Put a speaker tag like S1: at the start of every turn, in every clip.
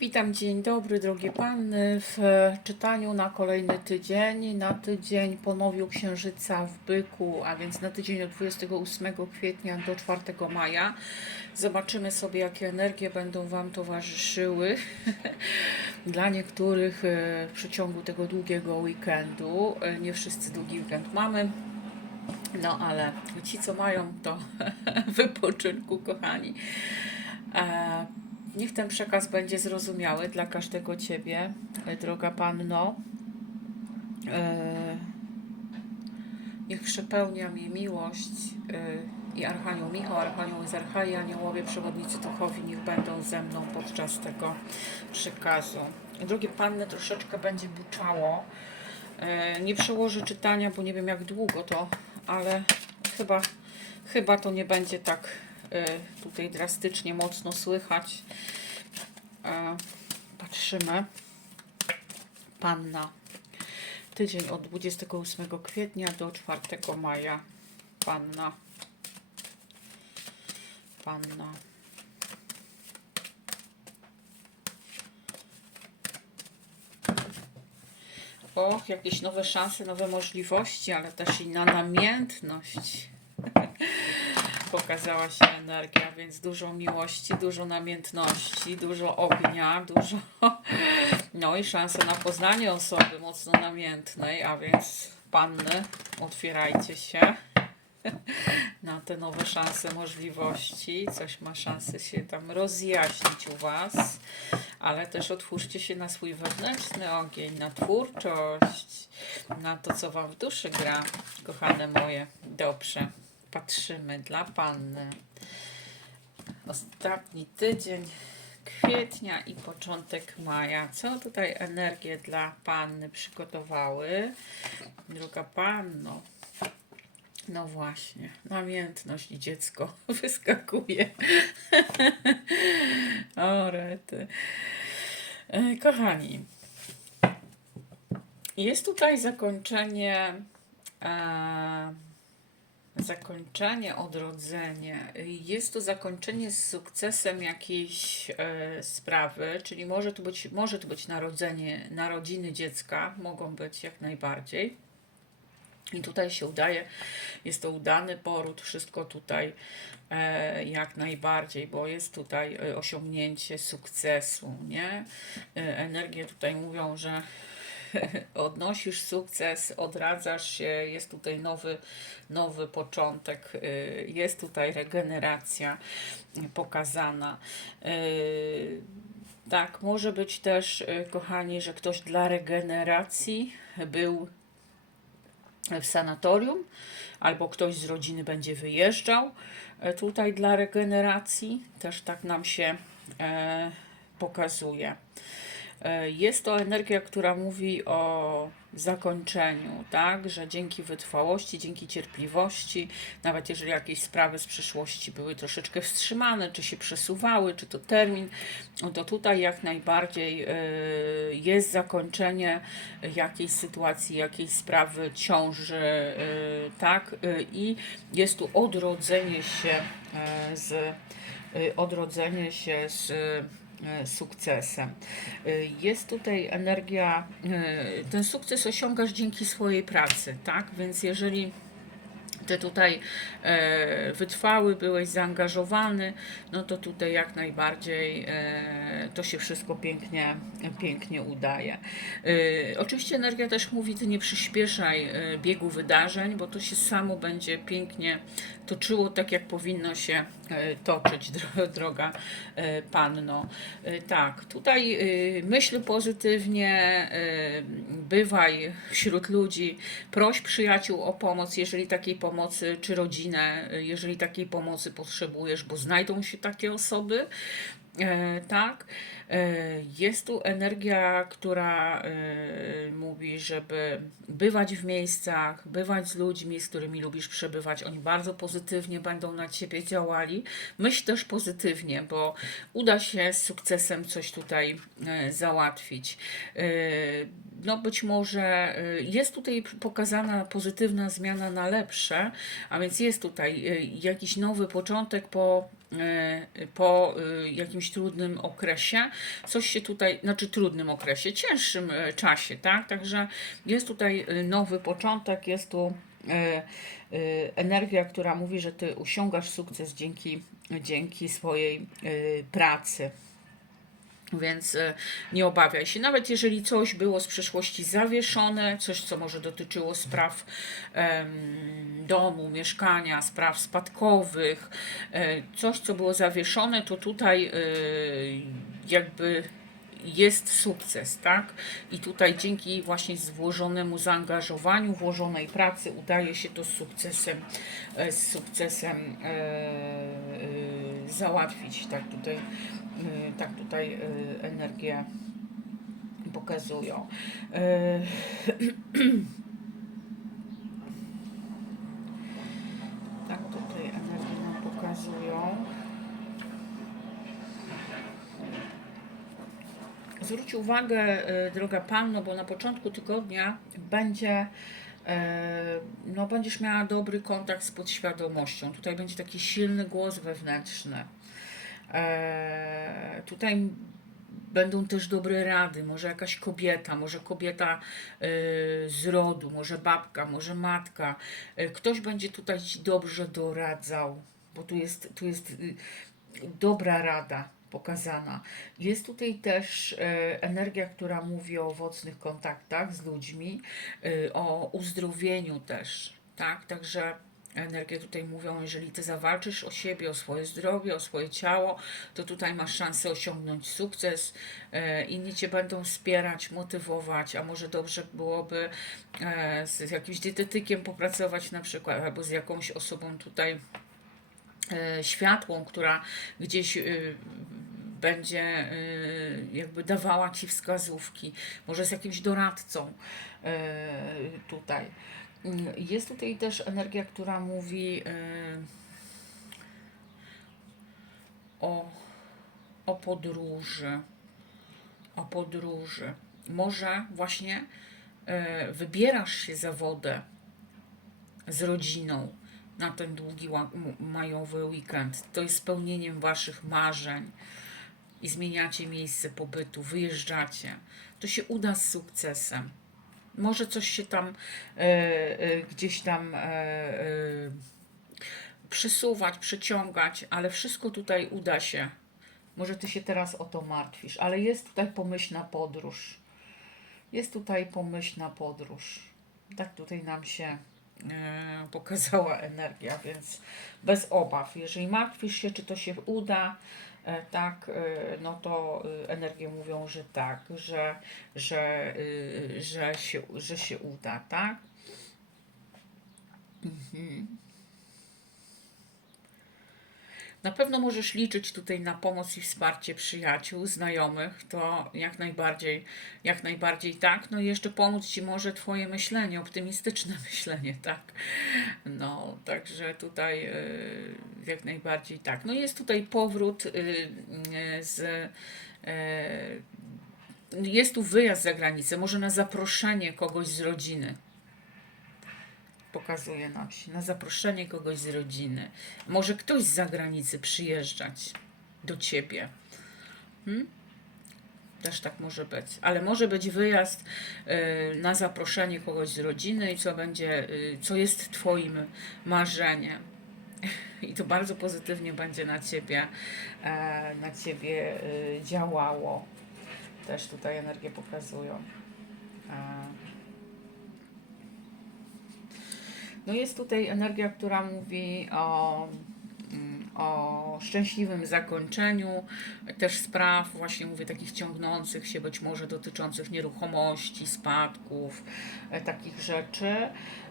S1: Witam, dzień dobry, drogie panny. W e, czytaniu na kolejny tydzień, na tydzień ponowiu księżyca w byku, a więc na tydzień od 28 kwietnia do 4 maja. Zobaczymy sobie, jakie energie będą Wam towarzyszyły. Dla niektórych e, w przeciągu tego długiego weekendu. E, Nie wszyscy długi weekend mamy. No ale ci, co mają, to wypoczynku, kochani. Niech ten przekaz będzie zrozumiały dla każdego Ciebie, e, droga Panno. E, Niech przepełnia mnie miłość e, i Archanioł Michał, Archanioł z Archai, aniołowie, przewodnicy duchowi, niech będą ze mną podczas tego przekazu. Drogie Panny, troszeczkę będzie buczało. Nie przełożę czytania, bo nie wiem jak długo to, ale chyba, chyba to nie będzie tak tutaj drastycznie mocno słychać. E, Patrzymy. Panna. Tydzień od 28 kwietnia do 4 maja. Panna. Panna. Och, jakieś nowe szanse, nowe możliwości, ale też inna namiętność. Pokazała się energia, więc dużo miłości, dużo namiętności, dużo ognia, dużo. No i szanse na poznanie osoby mocno namiętnej, a więc panny, otwierajcie się na te nowe szanse, możliwości. Coś ma szansę się tam rozjaśnić u Was, ale też otwórzcie się na swój wewnętrzny ogień, na twórczość, na to, co Wam w duszy gra, kochane moje. Dobrze, patrzymy dla Panny. Ostatni tydzień kwietnia i początek maja. Co tutaj energie dla Panny przygotowały? Druga Panno. No właśnie, namiętność i dziecko wyskakuje. o rety. E, Kochani, jest tutaj zakończenie, e, zakończenie, odrodzenie. Jest to zakończenie z sukcesem jakiejś e, sprawy, czyli może to być, może to być narodzenie, narodziny dziecka, mogą być jak najbardziej. I tutaj się udaje, jest to udany poród, wszystko tutaj e, jak najbardziej, bo jest tutaj e, osiągnięcie sukcesu, nie? E, energie tutaj mówią, że odnosisz sukces, odradzasz się, jest tutaj nowy, nowy początek, e, jest tutaj regeneracja pokazana. E, tak, może być też, e, kochani, że ktoś dla regeneracji był w sanatorium, albo ktoś z rodziny będzie wyjeżdżał tutaj dla regeneracji. Też tak nam się pokazuje. E, Jest to energia, która mówi o zakończeniu, tak, że dzięki wytrwałości, dzięki cierpliwości, nawet jeżeli jakieś sprawy z przeszłości były troszeczkę wstrzymane, czy się przesuwały, czy to termin, to tutaj jak najbardziej e, jest zakończenie jakiejś sytuacji, jakiejś sprawy, ciąży, e, tak, i jest tu odrodzenie się z odrodzenie się z sukcesem. Y, Jest tutaj energia, y, ten sukces osiągasz dzięki swojej pracy, tak? Więc jeżeli ty tutaj e, wytrwały, byłeś zaangażowany, no to tutaj jak najbardziej e, to się wszystko pięknie, pięknie udaje. E, oczywiście energia też mówi, ty nie przyspieszaj e, biegu wydarzeń, bo to się samo będzie pięknie toczyło tak, jak powinno się e, toczyć, dro, droga e, panno. E, tak, tutaj e, myśl pozytywnie, e, bywaj wśród ludzi, proś przyjaciół o pomoc, jeżeli takiej pomocy, czy rodzinę, e, jeżeli takiej pomocy potrzebujesz, bo znajdą się takie osoby. E, tak. E, Jest tu energia, która e, mówi, żeby bywać w miejscach, bywać z ludźmi, z którymi lubisz przebywać. Oni bardzo pozytywnie będą na ciebie działali. Myśl też pozytywnie, bo uda się z sukcesem coś tutaj załatwić. No być może jest tutaj pokazana pozytywna zmiana na lepsze, a więc jest tutaj jakiś nowy początek po po e, jakimś trudnym okresie, coś się tutaj, znaczy trudnym okresie, cięższym e, czasie, tak? Także jest tutaj e, nowy początek, jest tu e, e, energia, która mówi, że ty osiągasz sukces dzięki, dzięki swojej e, pracy. Więc e, nie obawiaj się. Nawet jeżeli coś było z przeszłości zawieszone, coś, co może dotyczyło spraw domu, mieszkania, spraw spadkowych, e, coś, co było zawieszone, to tutaj e, jakby jest sukces, tak? I tutaj dzięki właśnie włożonemu zaangażowaniu, włożonej pracy udaje się to z sukcesem, z sukcesem e, załatwić, tak tutaj, e, tak tutaj e, energię pokazują. E, tak tutaj energię nam pokazują. Zwróć uwagę, droga Panno, bo na początku tygodnia będzie, no, będziesz miała dobry kontakt z podświadomością. Tutaj będzie taki silny głos wewnętrzny. E, tutaj będą też dobre rady, może jakaś kobieta, może kobieta e, z rodu, może babka, może matka. E, Ktoś będzie tutaj ci dobrze doradzał, bo tu jest, tu jest y, dobra rada pokazana. Jest tutaj też e, energia, która mówi o owocnych kontaktach z ludźmi, e, o uzdrowieniu też, tak? Także energie tutaj mówią, jeżeli ty zawalczysz o siebie, o swoje zdrowie, o swoje ciało, to tutaj masz szansę osiągnąć sukces. E, inni cię będą wspierać, motywować, a może dobrze byłoby z jakimś dietetykiem popracować na przykład, albo z jakąś osobą tutaj światłą, która gdzieś y, będzie y, jakby dawała ci wskazówki, może z jakimś doradcą tutaj. Mm, Jest tutaj też energia, która mówi o, o podróży, o podróży. Może właśnie wybierasz się za wodę z rodziną na ten długi majowy weekend. To jest spełnieniem waszych marzeń i zmieniacie miejsce pobytu, wyjeżdżacie. To się uda z sukcesem. Może coś się tam e, e, gdzieś tam e, e, przesuwać, przeciągać, ale wszystko tutaj uda się. Może ty się teraz o to martwisz, ale jest tutaj pomyślna podróż. Jest tutaj pomyślna podróż. Tak tutaj nam się pokazała energia, więc bez obaw. Jeżeli martwisz się, czy to się uda, e, tak, e, no to e, energie mówią, że tak, że, że, e, że, się, że się uda, tak? Mhm. Na pewno możesz liczyć tutaj na pomoc i wsparcie przyjaciół, znajomych, to jak najbardziej, jak najbardziej tak. No i jeszcze pomóc Ci może Twoje myślenie, optymistyczne myślenie, tak. No, także tutaj y, jak najbardziej tak. No jest tutaj powrót y, y, z. jest tu wyjazd za granicę, może na zaproszenie kogoś z rodziny pokazuje się, na zaproszenie kogoś z rodziny. Może ktoś z zagranicy przyjeżdżać do ciebie. Hmm? Też tak może być. Ale może być wyjazd y, na zaproszenie kogoś z rodziny i co będzie, y, co jest twoim marzeniem. I to bardzo pozytywnie będzie na ciebie, e, na ciebie y, działało. Też tutaj energię pokazują. E, No jest tutaj energia, która mówi o, mm, o szczęśliwym zakończeniu też spraw, właśnie mówię takich ciągnących się, być może dotyczących nieruchomości, spadków, e, takich rzeczy.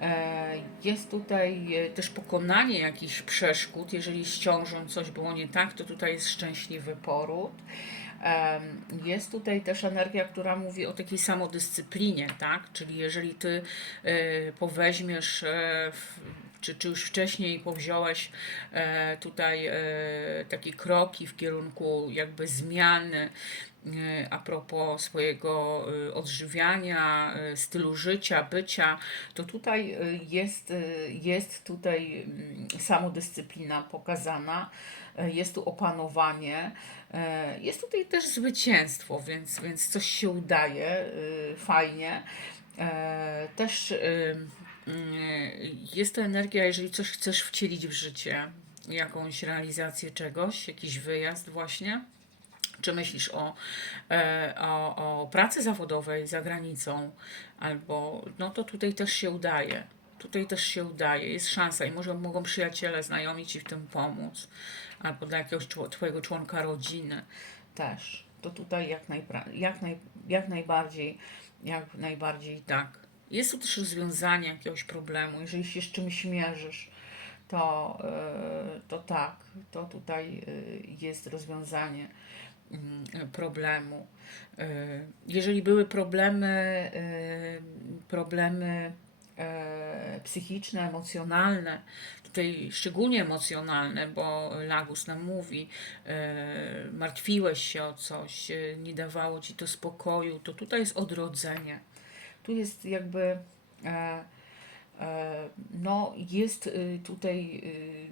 S1: E, Jest tutaj e, też pokonanie jakichś przeszkód. Jeżeli z ciążą coś było nie tak, to tutaj jest szczęśliwy poród. Jest tutaj też energia, która mówi o takiej samodyscyplinie, tak? Czyli jeżeli ty e, poweźmiesz, e, czy, czy już wcześniej powziąłeś e, tutaj e, takie kroki w kierunku jakby zmiany e, a propos swojego odżywiania, stylu życia, bycia, to tutaj jest, jest tutaj mm, samodyscyplina pokazana, jest tu opanowanie, jest tutaj też zwycięstwo, więc, więc coś się udaje, fajnie. Też jest to energia, jeżeli coś chcesz wcielić w życie, jakąś realizację czegoś, jakiś wyjazd właśnie. Czy myślisz o, e, o, o pracy zawodowej za granicą, albo no to tutaj też się udaje. Tutaj też się udaje, jest szansa i może mogą przyjaciele, znajomi ci w tym pomóc, albo dla jakiegoś twojego członka rodziny też. To tutaj jak, najpra- jak, naj- jak najbardziej, jak najbardziej tak. Jest tu też rozwiązanie jakiegoś problemu, jeżeli się z czymś mierzysz, to, e, to tak, to tutaj e, jest rozwiązanie mm, problemu. E, Jeżeli były problemy, problemy psychiczne, emocjonalne, tutaj szczególnie emocjonalne, bo Lagus nam mówi, martwiłeś się o coś, nie dawało ci to spokoju, to tutaj jest odrodzenie. Tu jest jakby, e, e, no, jest y, tutaj y,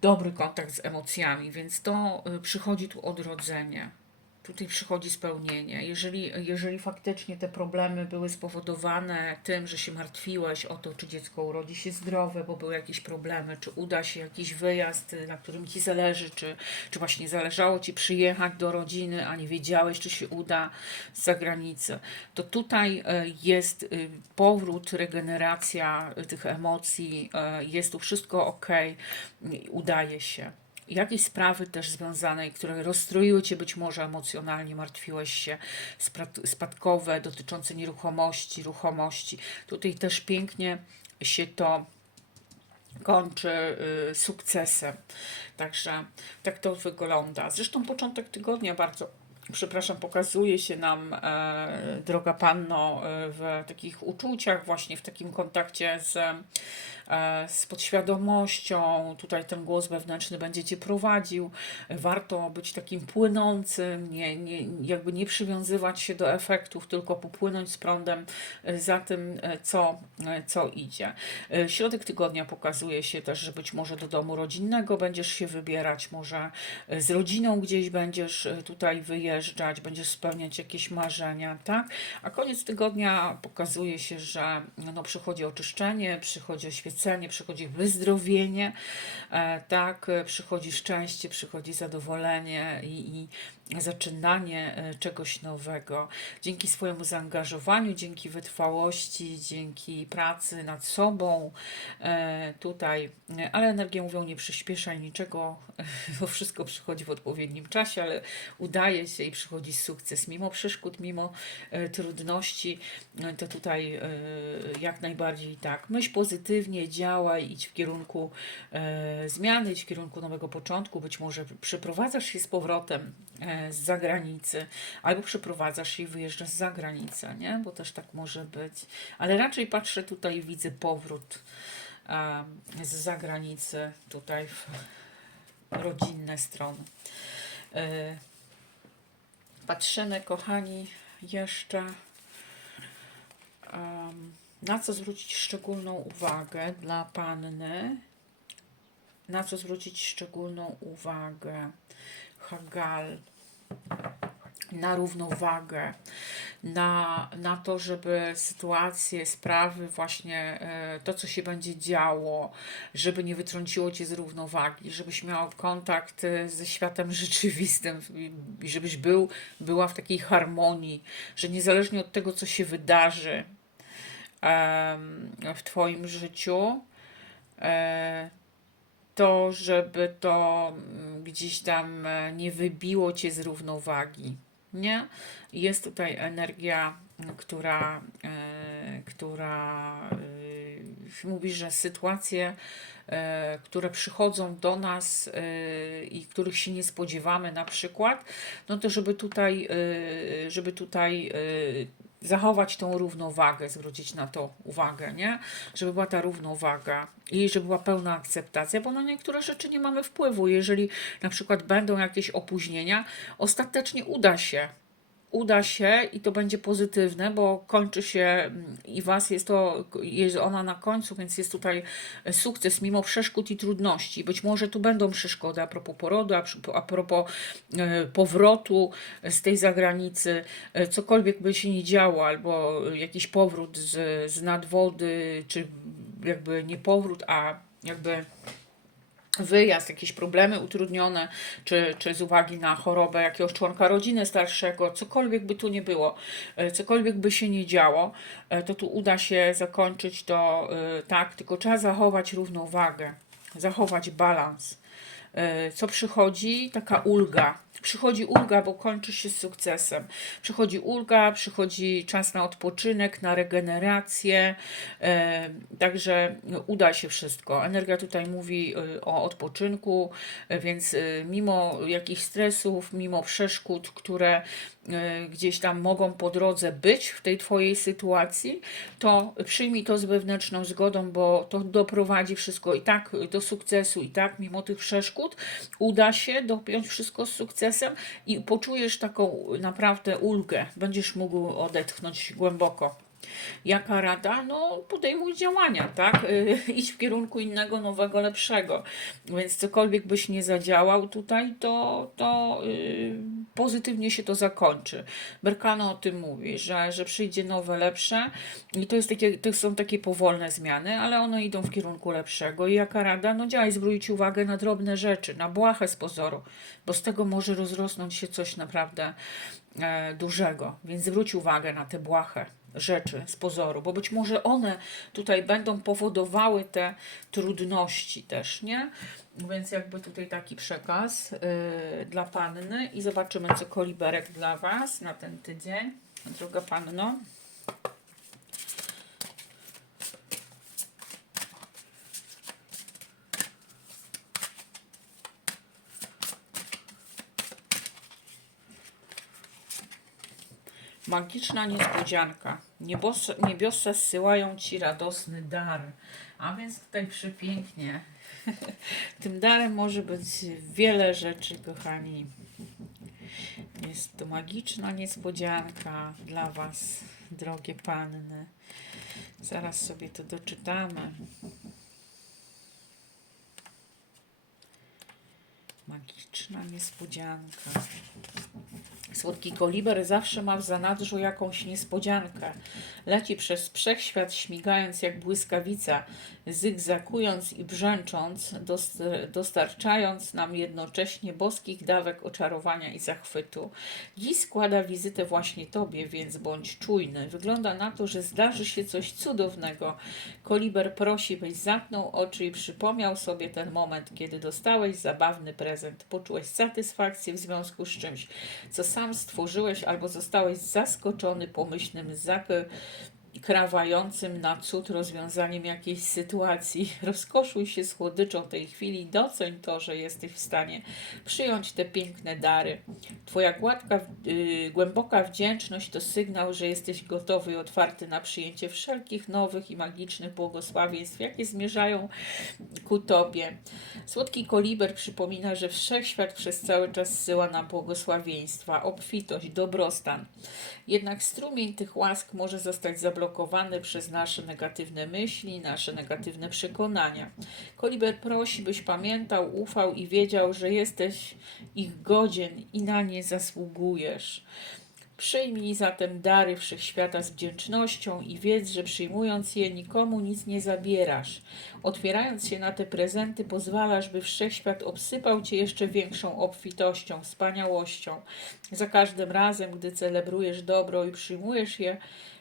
S1: dobry kontakt z emocjami, więc to y, przychodzi tu odrodzenie. Tutaj przychodzi spełnienie. Jeżeli, jeżeli faktycznie te problemy były spowodowane tym, że się martwiłeś o to, czy dziecko urodzi się zdrowe, bo były jakieś problemy, czy uda się jakiś wyjazd, na którym ci zależy, czy, czy właśnie zależało ci przyjechać do rodziny, a nie wiedziałeś, czy się uda z zagranicy, to tutaj e, jest y, powrót, regeneracja y, tych emocji, e, jest tu wszystko ok, udaje się jakieś sprawy też związane, które rozstroiły Cię być może emocjonalnie, martwiłeś się, spadkowe, dotyczące nieruchomości, ruchomości. Tutaj też pięknie się to kończy y, sukcesem. Także tak to wygląda. Zresztą początek tygodnia bardzo, przepraszam, pokazuje się nam, e, droga panno, e, w takich uczuciach, właśnie w takim kontakcie z, e, z podświadomością. Tutaj ten głos wewnętrzny będzie cię prowadził. Warto być takim płynącym, nie, nie, jakby nie przywiązywać się do efektów, tylko popłynąć z prądem e, za tym, e, co, co idzie. Środek tygodnia pokazuje się też, że być może do domu rodzinnego będziesz się wybierać, może z rodziną gdzieś będziesz tutaj wyjeżdżać, będziesz spełniać jakieś marzenia, tak? A koniec tygodnia pokazuje się, że no, przychodzi oczyszczenie, przychodzi oświecenie, przychodzi wyzdrowienie, e, tak? Przychodzi szczęście, przychodzi zadowolenie i, i zaczynanie e, czegoś nowego. Dzięki swojemu zaangażowaniu, dzięki wytrwałości, dzięki pracy nad sobą e, tutaj, e, ale energię mówią nie przyspieszaj niczego, bo wszystko przychodzi w odpowiednim czasie, ale udaje się i przychodzi sukces mimo przeszkód, mimo trudności, e, to tutaj jak najbardziej tak. Myśl pozytywnie, działaj, idź w kierunku zmiany, idź w kierunku nowego początku, być może przeprowadzasz się z powrotem z zagranicy, albo przeprowadzasz się i wyjeżdżasz z zagranicy, nie? Bo też tak może być. Ale raczej patrzę tutaj, widzę powrót e, z zagranicy tutaj w rodzinne strony. E, patrzymy, kochani, jeszcze na co zwrócić szczególną uwagę dla panny, na co zwrócić szczególną uwagę Hagal, na równowagę, na, na to, żeby sytuacje, sprawy, właśnie e, to, co się będzie działo, żeby nie wytrąciło cię z równowagi, żebyś miał kontakt e, ze światem rzeczywistym żebyś był, była w takiej harmonii, że niezależnie od tego, co się wydarzy w Twoim życiu, e, to, żeby to mm, gdzieś tam e, nie wybiło cię z równowagi. Nie? Jest tutaj energia, m, która, e, która e, mówi, że sytuacje, które przychodzą do nas i których się nie spodziewamy, na przykład, no to żeby tutaj, żeby tutaj zachować tą równowagę, zwrócić na to uwagę, nie? Żeby była ta równowaga i żeby była pełna akceptacja, bo na niektóre rzeczy nie mamy wpływu. Jeżeli na przykład będą jakieś opóźnienia, ostatecznie uda się uda się i to będzie pozytywne, bo kończy się mm, i Was jest to, jest ona na końcu, więc jest tutaj sukces mimo przeszkód i trudności. Być może tu będą przeszkody a propos porodu, a propos e, powrotu z tej zagranicy, e, cokolwiek by się nie działo, albo jakiś powrót z, z nadwody, czy jakby nie powrót, a jakby wyjazd, jakieś problemy utrudnione, czy, czy z uwagi na chorobę jakiegoś członka rodziny starszego, cokolwiek by tu nie było, e, cokolwiek by się nie działo, e, to tu uda się zakończyć to e, tak, tylko trzeba zachować równowagę, zachować balans. E, Co przychodzi? Taka ulga. Przychodzi ulga, bo kończy się z sukcesem. Przychodzi ulga, przychodzi czas na odpoczynek, na regenerację. E, także uda się wszystko. Energia tutaj mówi e, o odpoczynku, więc mimo jakichś stresów, mimo przeszkód, które gdzieś tam mogą po drodze być w tej Twojej sytuacji, to przyjmij to z wewnętrzną zgodą, bo to doprowadzi wszystko i tak do sukcesu, i tak mimo tych przeszkód uda się dopiąć wszystko z sukcesem i poczujesz taką naprawdę ulgę. Będziesz mógł odetchnąć głęboko. Jaka rada? No, podejmuj działania, tak? Y, Idź w kierunku innego, nowego, lepszego. Więc cokolwiek byś nie zadziałał tutaj, to, to y, pozytywnie się to zakończy. Berkano o tym mówi, że, że przyjdzie nowe, lepsze i to, jest takie, to są takie powolne zmiany, ale one idą w kierunku lepszego. I jaka rada? No działaj, zwrócić uwagę na drobne rzeczy, na błahe z pozoru, bo z tego może rozrosnąć się coś naprawdę e, dużego. Więc zwróć uwagę na te błahe rzeczy z pozoru, bo być może one tutaj będą powodowały te trudności też, nie? Więc jakby tutaj taki przekaz yy, dla panny i zobaczymy, co koliberek dla Was na ten tydzień. Droga panno. Magiczna niespodzianka. Niebos, niebiosa zsyłają ci radosny dar. A więc tutaj przepięknie. Tym darem może być wiele rzeczy, kochani. Jest to magiczna niespodzianka dla Was, drogie panny. Zaraz sobie to doczytamy. Magiczna niespodzianka. Słodki koliber zawsze ma w zanadrzu jakąś niespodziankę. Leci przez wszechświat, śmigając jak błyskawica, zygzakując i brzęcząc, dost, dostarczając nam jednocześnie boskich dawek oczarowania i zachwytu. Dziś składa wizytę właśnie Tobie, więc bądź czujny. Wygląda na to, że zdarzy się coś cudownego. Koliber prosi, byś zamknął oczy i przypomniał sobie ten moment, kiedy dostałeś zabawny prezent. Poczułeś satysfakcję w związku z czymś, co sam stworzyłeś, albo zostałeś zaskoczony pomyślnym zakrawającym na cud rozwiązaniem jakiejś sytuacji. Rozkoszuj się słodyczą tej chwili, doceń to, że jesteś w stanie przyjąć te piękne dary. Twoja gładka, yy, głęboka wdzięczność to sygnał, że jesteś gotowy i otwarty na przyjęcie wszelkich nowych i magicznych błogosławieństw, jakie zmierzają ku Tobie. Słodki koliber przypomina, że wszechświat przez cały czas zsyła nam błogosławieństwa, obfitość, dobrostan. Jednak strumień tych łask może zostać zablokowany przez nasze negatywne myśli, nasze negatywne przekonania. Koliber prosi, byś pamiętał, ufał i wiedział, że jesteś ich godzien i na nie zasługujesz. Przyjmij zatem dary wszechświata z wdzięcznością i wiedz, że przyjmując je nikomu nic nie zabierasz. Otwierając się na te prezenty, pozwalasz, by wszechświat obsypał cię jeszcze większą obfitością, wspaniałością. Za każdym razem, gdy celebrujesz dobro i przyjmujesz je,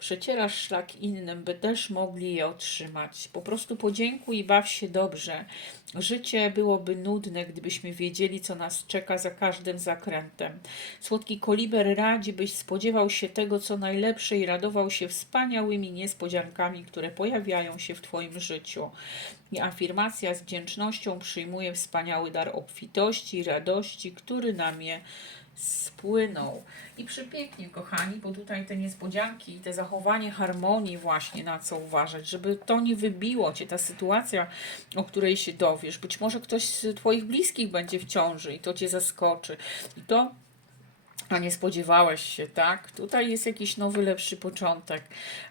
S1: przecierasz szlak innym, by też mogli je otrzymać. Po prostu podziękuj i baw się dobrze. Życie byłoby nudne, gdybyśmy wiedzieli, co nas czeka za każdym zakrętem. Słodki koliber radzi, byś spodziewał się tego, co najlepsze i radował się wspaniałymi niespodziankami, które pojawiają się w Twoim życiu. I afirmacja z wdzięcznością przyjmuje wspaniały dar obfitości i radości, który nam je spłyną. I przepięknie, kochani, bo tutaj te niespodzianki i te zachowanie harmonii właśnie na co uważać, żeby to nie wybiło cię, ta sytuacja, o której się dowiesz. Być może ktoś z twoich bliskich będzie w ciąży i to cię zaskoczy. I to a nie spodziewałeś się, tak? Tutaj jest jakiś nowy, lepszy początek.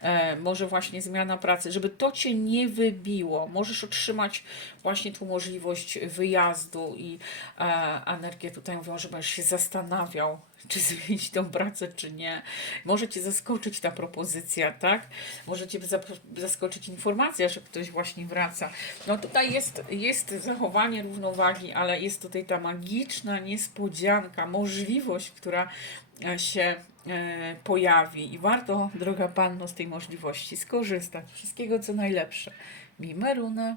S1: E, może właśnie zmiana pracy, żeby to cię nie wybiło. Możesz otrzymać właśnie tu możliwość wyjazdu i e, energię tutaj mówią, że będziesz się zastanawiał, czy zmienić tą pracę, czy nie. Może cię zaskoczyć ta propozycja, tak? Może cię zaskoczyć informacja, że ktoś właśnie wraca. No tutaj jest, jest zachowanie równowagi, ale jest tutaj ta magiczna niespodzianka, możliwość, która e, się e, pojawi i warto, droga Panno, z tej możliwości skorzystać. Wszystkiego co najlepsze. Mimeruna.